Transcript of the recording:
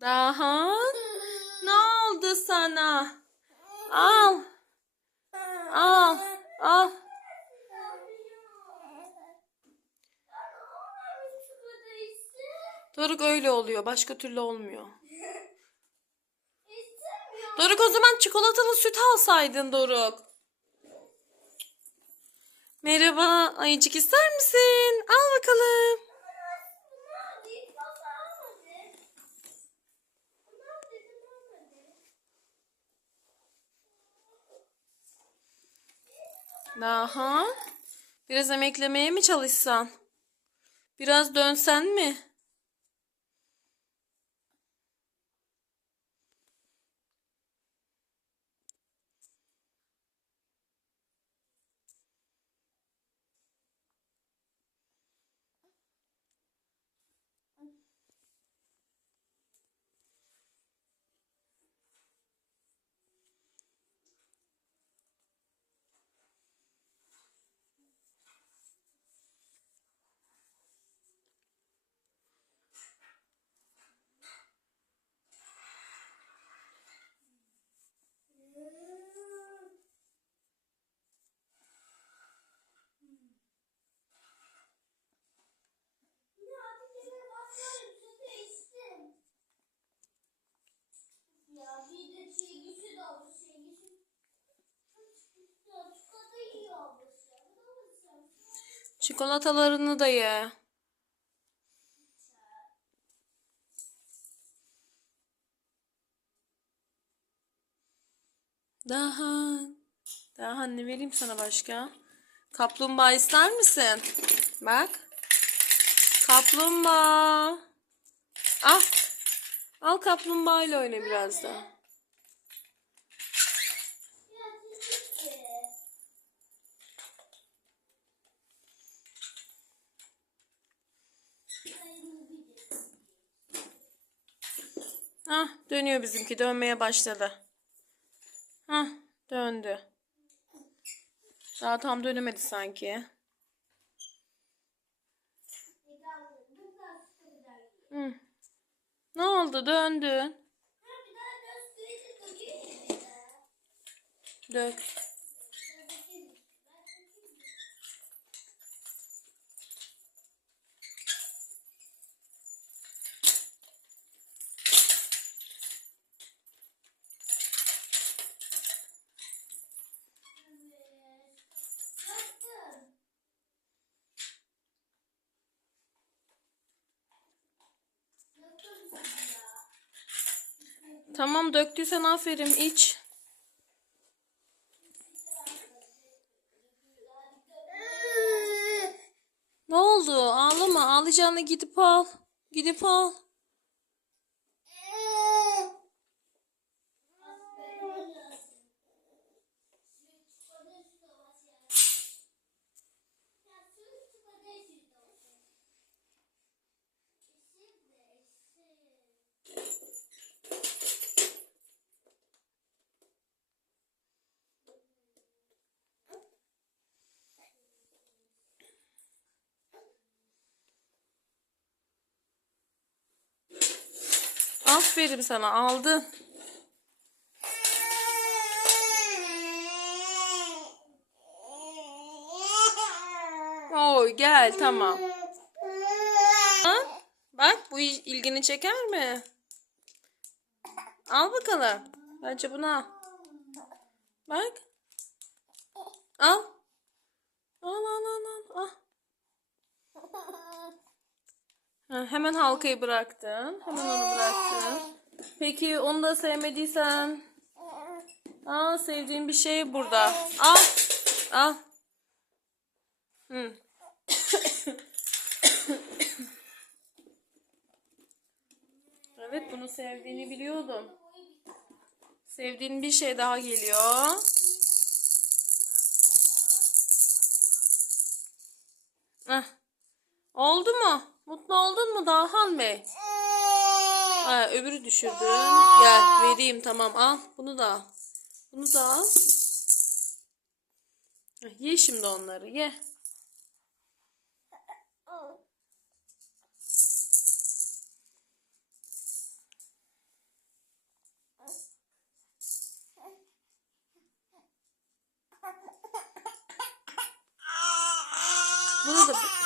Dahan ne oldu sana? Al. Al. Al. Doruk öyle oluyor. Başka türlü olmuyor. Doruk o zaman çikolatalı süt alsaydın Doruk. Merhaba. Ayıcık ister misin? Al bakalım. Daha. Biraz emeklemeye mi çalışsan? Biraz dönsen mi? Çikolatalarını da ye. Daha. Daha ne vereyim sana başka? Kaplumbağa ister misin? Bak. Kaplumbağa. Al. Al kaplumbağa ile oyna biraz da. Hah dönüyor bizimki. Dönmeye başladı. Hah döndü. Daha tam dönemedi sanki. Hı. Ne oldu? Döndün. Dök. Tamam döktüysen aferin iç. Ne oldu? Ağlama. Ağlayacağını gidip al. Gidip al. Aferin sana aldın. Oy gel tamam. Ha? Bak bu il- ilgini çeker mi? Al bakalım. Bence bunu al. Bak. Al. Al al al al. al. Hemen halkayı bıraktın. Hemen onu bıraktın. Peki onu da sevmediysen. Aa sevdiğin bir şey burada. Al. Al. Hı. evet bunu sevdiğini biliyordum. Sevdiğin bir şey daha geliyor. Heh. Oldu mu? Mutlu oldun mu Dalhan Bey? Aa, öbürü düşürdün. Gel vereyim tamam al. Bunu da al. Bunu da al. Ye şimdi onları ye. Bunu da